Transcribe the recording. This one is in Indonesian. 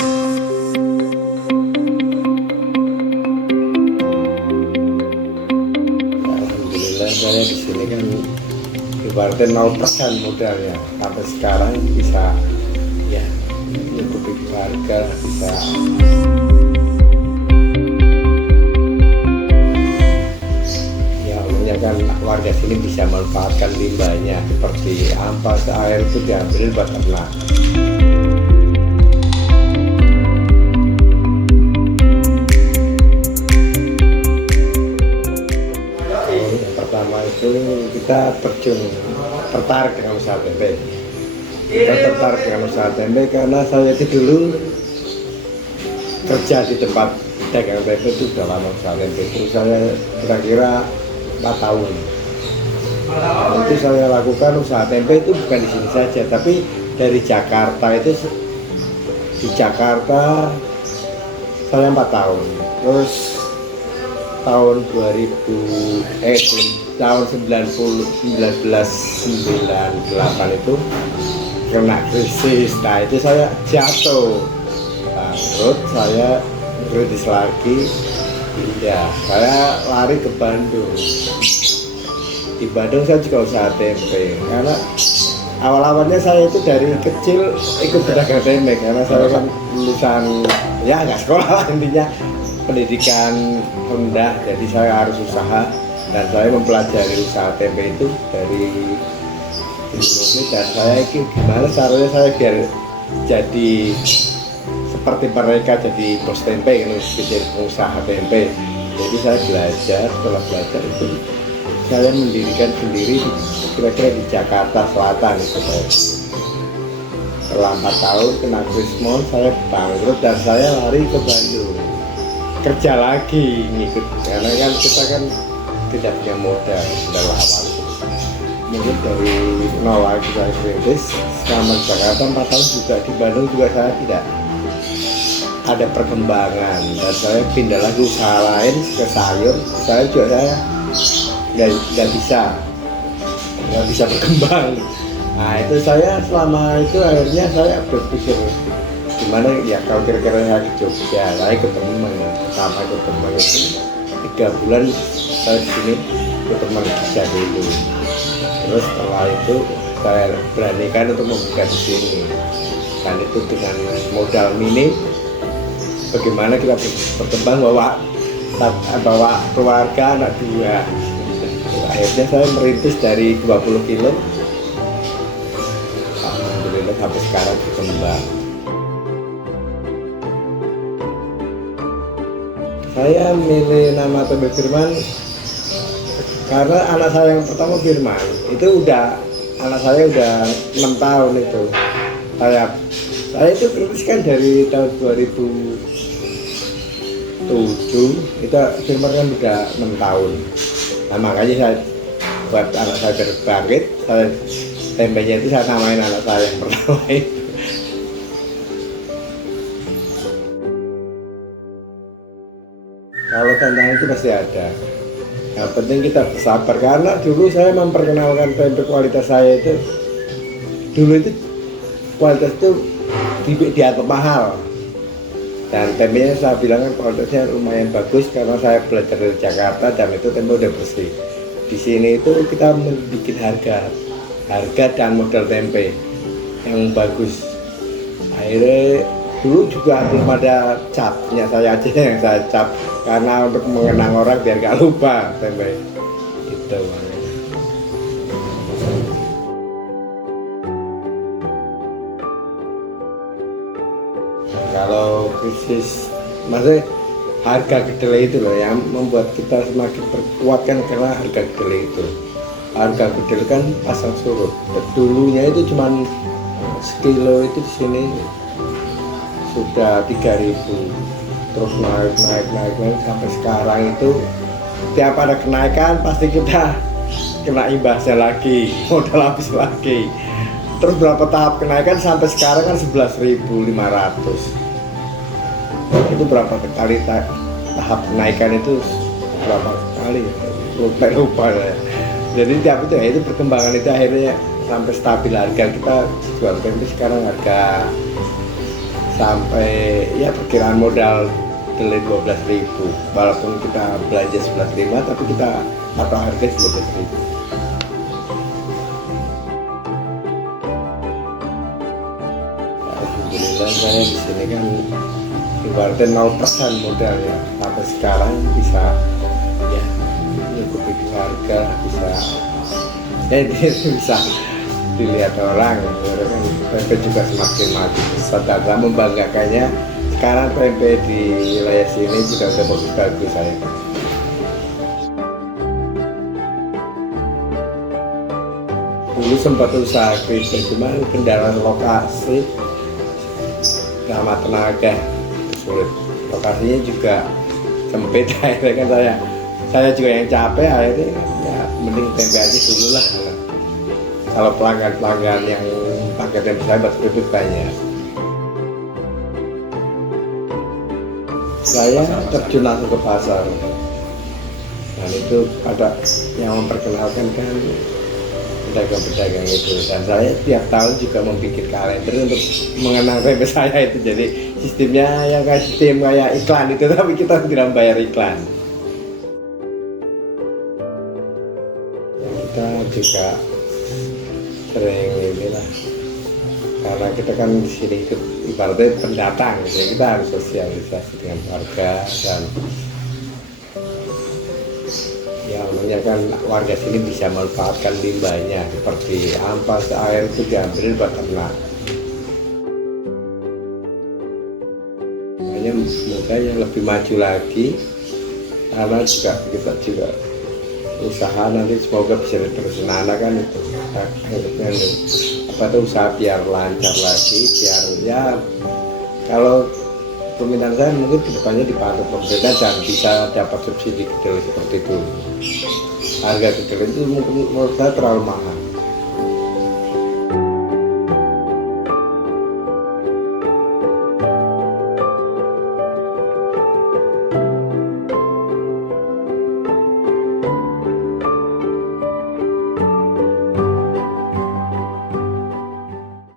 Alhamdulillah saya di sini kan ibaratnya 0% modalnya, sampai sekarang bisa ya mengikuti keluarga, bisa ya umumnya kan warga sini bisa manfaatkan limbahnya seperti ampas air itu diambil buat ternak. Pertama itu kita tertarik dengan usaha tempe. Kita tertarik dengan usaha tempe karena saya itu dulu kerja di tempat dagang tempe itu sudah lama usaha tempe. Itu saya kira-kira 4 tahun. Nah, itu saya lakukan usaha tempe itu bukan di sini saja, tapi dari Jakarta itu di Jakarta saya 4 tahun. Terus tahun 1998 itu kena krisis. Nah itu saya jatuh bangkrut, saya kritis lagi ya, saya lari ke Bandung. Di Bandung saya juga usaha tempe karena awal-awalnya saya itu dari kecil ikut pedagang tempe karena saya kan lulusan ya nggak sekolah intinya pendidikan rendah, jadi saya harus usaha dan saya mempelajari usaha tempe itu dari Indonesia. Dan saya gimana caranya saya biar jadi seperti mereka, jadi bos tempe gitu, bikin usaha tempe. Jadi saya belajar, setelah belajar itu saya mendirikan sendiri kira-kira di Jakarta Selatan itu. Setelah 4 tahun kena krismon, saya bangkrut dan saya lari ke Bandung kerja lagi ngikut, karena kan kita kan tidak punya modal awal, mungkin dari nol lagi saya kritis. Selama di Jakarta 4 tahun juga, di Bandung juga saya tidak ada perkembangan dan saya pindah lagi usaha lain ke sayur. Saya nggak bisa berkembang. Nah itu saya selama itu akhirnya saya berpikir gimana ya kalau kira-kira saya ke Jogja, saya ketemu pertama ketemu itu 3 bulan saya di sini ketemu bisa dulu. Terus setelah itu saya beranikan untuk membuka di sini, dan itu dengan modal minim. Bagaimana kita berkembang bawa keluarga anak 2. Akhirnya saya merintis dari 20 kilo. Alhamdulillah sampai sekarang berkembang. Saya milih nama Tempe Firman karena anak saya yang pertama Firman itu anak saya udah 6 tahun itu. Saya itu kritis kan dari tahun 2007 itu Firman kan udah 6 tahun. Nah makanya saya buat anak saya berbangkit, tempenya itu saya namain anak saya yang pertama itu. Kalau tantangan itu pasti ada. Yang penting kita bersabar, karena dulu saya memperkenalkan tempe kualitas saya itu. Dulu itu kualitas itu dianggap mahal. Dan tempenya saya bilang kan kualitasnya lumayan bagus karena saya belajar dari Jakarta dan itu tempe udah bersih. Di sini itu kita membuat harga dan model tempe yang bagus. Akhirnya dulu juga belum ada capnya, saya aja yang saya cap karena untuk mengenang orang biar gak lupa tempe itu. Kalau krisis maksudnya harga kedelai itu loh yang membuat kita semakin berkuat kan, karena harga kedelai itu, harga kedelai kan pasang surut. Dulunya itu cuman sekilo itu di sini sudah 3.000, terus naik sampai sekarang itu tiap ada kenaikan pasti kita kena imbasnya lagi, modal habis lagi. Terus berapa tahap kenaikan sampai sekarang kan 11.500. Itu berapa kali tahap kenaikan itu, berapa kali lupa ya. Jadi tiap itu perkembangan itu akhirnya sampai stabil harga. Kita jual tempe sekarang harga sampai ya perkiraan modal dari 12.000, walaupun kita belanja 11.500 tapi kita atau harga 12.000. Alhamdulillah saya di sini kan ibaratnya 0% modal ya, sampai sekarang bisa ya mencukupi keluarga, bisa dilihat orang, kan tempe juga semakin maju. Serta membanggakannya sekarang tempe di wilayah sini juga udah bagus-bagus saya. Dulu sempat usaha keripik, cuma kendala lokasi sama tenaga sulit, lokasinya juga sempit. Akhirnya kan saya juga yang capek, akhirnya ya mending tempe aja dulu lah. Kalau pelanggan yang pakai tempe saya buat keripik banyak. Saya terjun langsung ke pasar, dan itu ada yang memperkenalkan kan pedagang-pedagang itu, dan saya tiap tahun juga membuat kalender untuk mengenang tempe saya itu. Jadi sistemnya ya kayak sistem kayak iklan itu, tapi kita tidak bayar iklan. Kita juga sering inilah, karena kita kan di sini ikut ibaratnya pendatang, jadi kita harus sosialisasi dengan warga. Dan ya namanya kan warga sini bisa manfaatkan limbahnya, seperti ampas air itu diambil buat ternak. Makanya semoga yang lebih maju lagi, karena juga kita juga usaha nanti semoga bisa diterusin anak kan itu apa tuh usaha biar lancar lagi, biar ya kalau permintaan saya mungkin kedepannya dipantau pemerintah dan bisa dapat subsidi kedelai seperti itu. Harga kedelai itu mungkin menurut saya terlalu mahal.